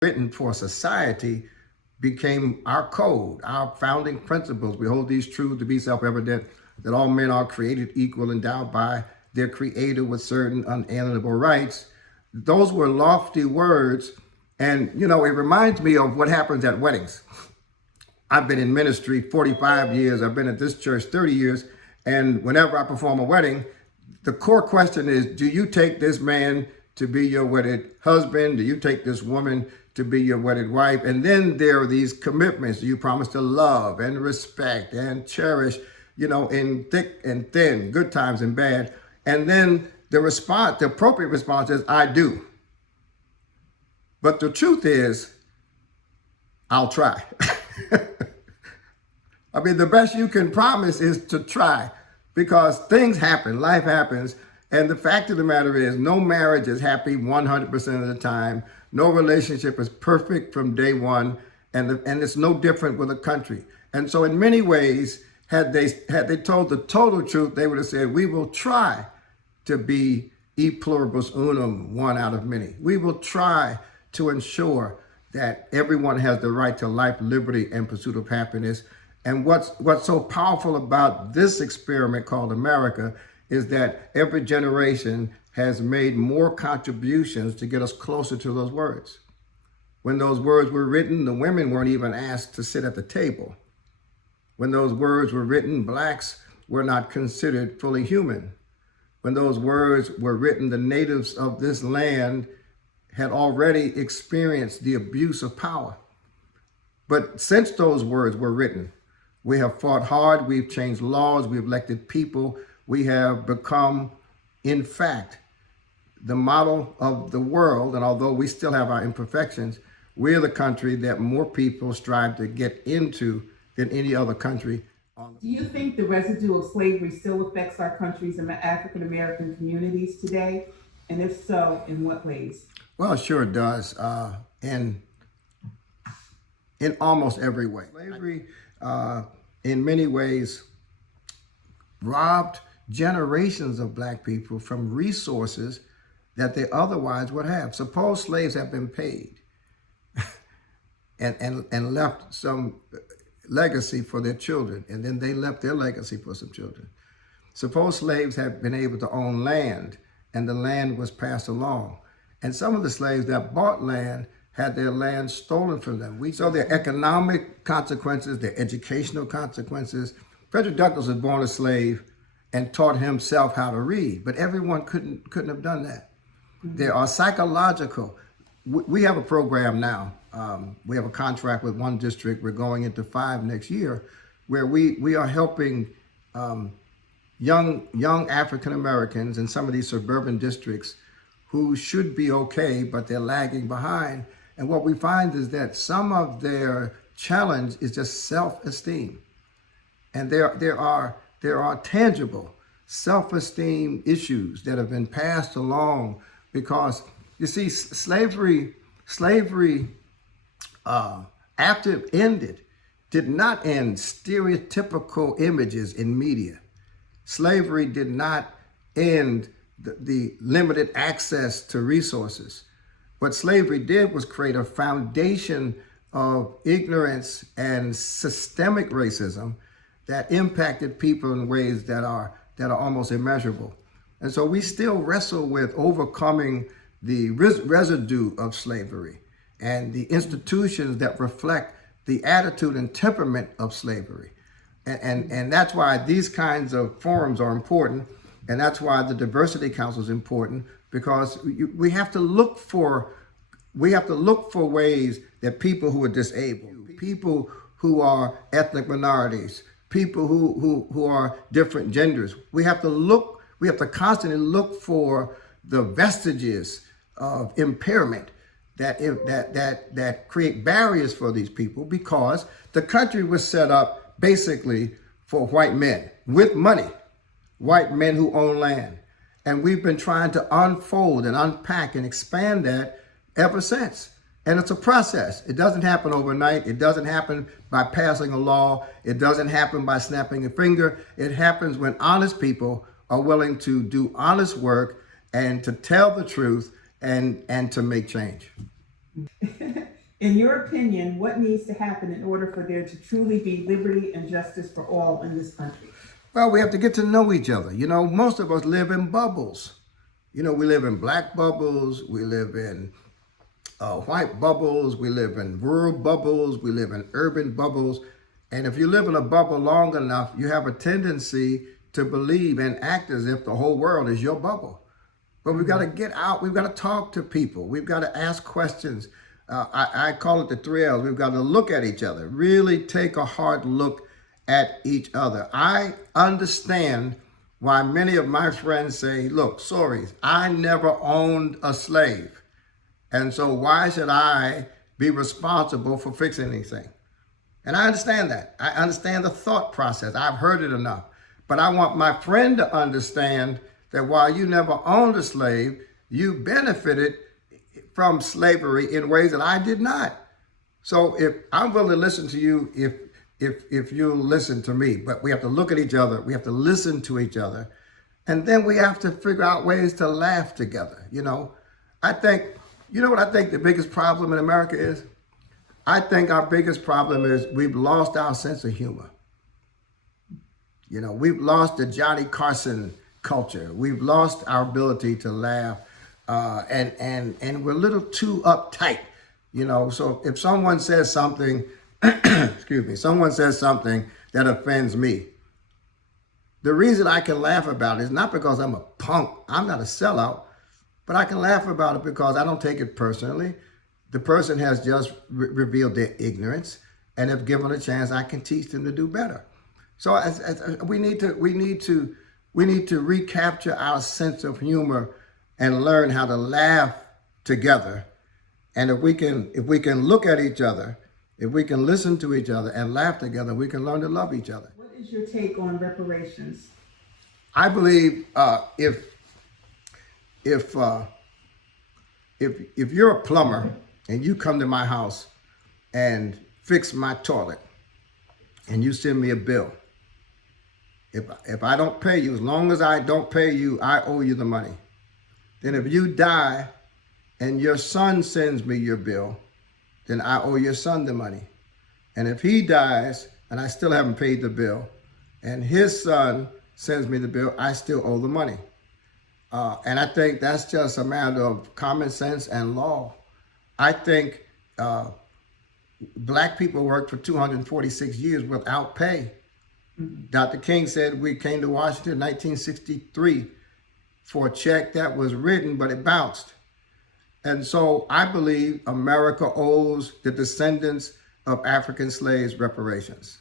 written for society became our code, our founding principles. We hold these truths to be self-evident, that all men are created equal, endowed by their creator with certain unalienable rights. Those were lofty words. And, it reminds me of what happens at weddings. I've been in ministry 45 years. I've been at this church 30 years. And whenever I perform a wedding, the core question is, do you take this man to be your wedded husband? Do you take this woman to be your wedded wife? And then there are these commitments. You promise to love and respect and cherish, in thick and thin, good times and bad. And then the appropriate response is, I do. But the truth is, I'll try. I mean, the best you can promise is to try, because things happen, life happens. And the fact of the matter is, no marriage is happy 100% of the time. No relationship is perfect from day one. And it's no different with a country. And so in many ways, had they told the total truth, they would have said, we will try to be e pluribus unum, one out of many. We will try to ensure that everyone has the right to life, liberty, and pursuit of happiness. And what's so powerful about this experiment called America is that every generation has made more contributions to get us closer to those words. When those words were written, the women weren't even asked to sit at the table. When those words were written, blacks were not considered fully human. When those words were written, the natives of this land had already experienced the abuse of power. But since those words were written, we have fought hard, we've changed laws, we've elected people, we have become, in fact, the model of the world. And although we still have our imperfections, we're the country that more people strive to get into than any other country. Do you think the residue of slavery still affects our country's African-American communities today? And if so, in what ways? Well, sure it does, in almost every way. Slavery, in many ways, robbed generations of black people from resources that they otherwise would have. Suppose slaves have been paid and left some legacy for their children, and then they left their legacy for some children. Suppose slaves had been able to own land, and the land was passed along. And some of the slaves that bought land had their land stolen from them. We saw their economic consequences, their educational consequences. Frederick Douglass was born a slave and taught himself how to read, but everyone couldn't have done that. Mm-hmm. There are psychological. We have a program now. We have a contract with one district. We're going into 5 next year, where we are helping young African Americans in some of these suburban districts who should be okay, but they're lagging behind. And what we find is that some of their challenge is just self-esteem. And there are tangible self-esteem issues that have been passed along, because you see, slavery after it ended did not end stereotypical images in media. Slavery did not end the limited access to resources. What slavery did was create a foundation of ignorance and systemic racism that impacted people in ways that are almost immeasurable. And so we still wrestle with overcoming the residue of slavery and the institutions that reflect the attitude and temperament of slavery. And that's why these kinds of forums are important. And that's why the Diversity Council is important, because we have to look for ways that people who are disabled, people who are ethnic minorities, people who are different genders, we have to constantly look for the vestiges of impairment that create barriers for these people, because the country was set up basically for white men with money, white men who own land. And we've been trying to unfold and unpack and expand that ever since. And it's a process. It doesn't happen overnight. It doesn't happen by passing a law. It doesn't happen by snapping a finger. It happens when honest people are willing to do honest work and to tell the truth and to make change. In your opinion, what needs to happen in order for there to truly be liberty and justice for all in this country? Well, we have to get to know each other. Most of us live in bubbles. We live in black bubbles, we live in white bubbles, we live in rural bubbles, we live in urban bubbles. And if you live in a bubble long enough, you have a tendency to believe and act as if the whole world is your bubble. But we've got to get out. We've got to talk to people. We've got to ask questions. I call it the 3 L's. We've got to look at each other, really take a hard look at each other. I understand why many of my friends say, look, sorry, I never owned a slave. And so why should I be responsible for fixing anything? And I understand that. I understand the thought process. I've heard it enough. But I want my friend to understand that while you never owned a slave, you benefited from slavery in ways that I did not. So if I'm willing to listen to you, if you'll listen to me, but we have to look at each other, we have to listen to each other, and then we have to figure out ways to laugh together. I think, what I think the biggest problem in America is? I think our biggest problem is we've lost our sense of humor. We've lost the Johnny Carson culture. We've lost our ability to laugh, and we're a little too uptight. So if someone says something, excuse me, someone says something that offends me, the reason I can laugh about it is not because I'm a punk. I'm not a sellout, but I can laugh about it because I don't take it personally. The person has just revealed their ignorance, and if given a chance, I can teach them to do better. So we need to recapture our sense of humor and learn how to laugh together. And if we can look at each other, if we can listen to each other and laugh together, we can learn to love each other. What is your take on reparations? I believe if you're a plumber and you come to my house and fix my toilet and you send me a bill, if I don't pay you, as long as I don't pay you, I owe you the money. Then if you die and your son sends me your bill, then I owe your son the money. And if he dies and I still haven't paid the bill and his son sends me the bill, I still owe the money. And I think that's just a matter of common sense and law. I think black people worked for 246 years without pay. Dr. King said we came to Washington in 1963 for a check that was written, but it bounced. And so I believe America owes the descendants of African slaves reparations.